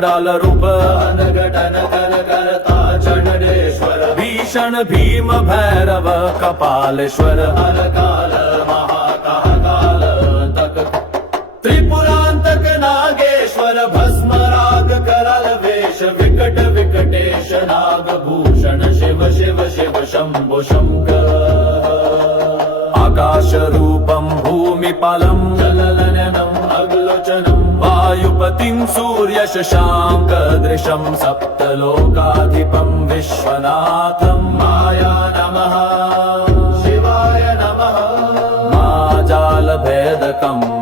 कराल रूप घटन कर करता चंडेश्वर भीषण भीम भैरव कपालेश्वर काल महाकाल तक त्रिपुरांतक नागेश्वर भस्म राग कराल वेश विकट विकटेश नागभूषण शिव शिव शिव शंभो शंकर आकाश रूपं भूमिपालं जलनयनम् अग्लोचनम् वायुपतिं सूर्य शशांक दृशं सप्तलोकाधिपं विश्वनाथं माया नमः शिवाय नमः माजालभेदकम्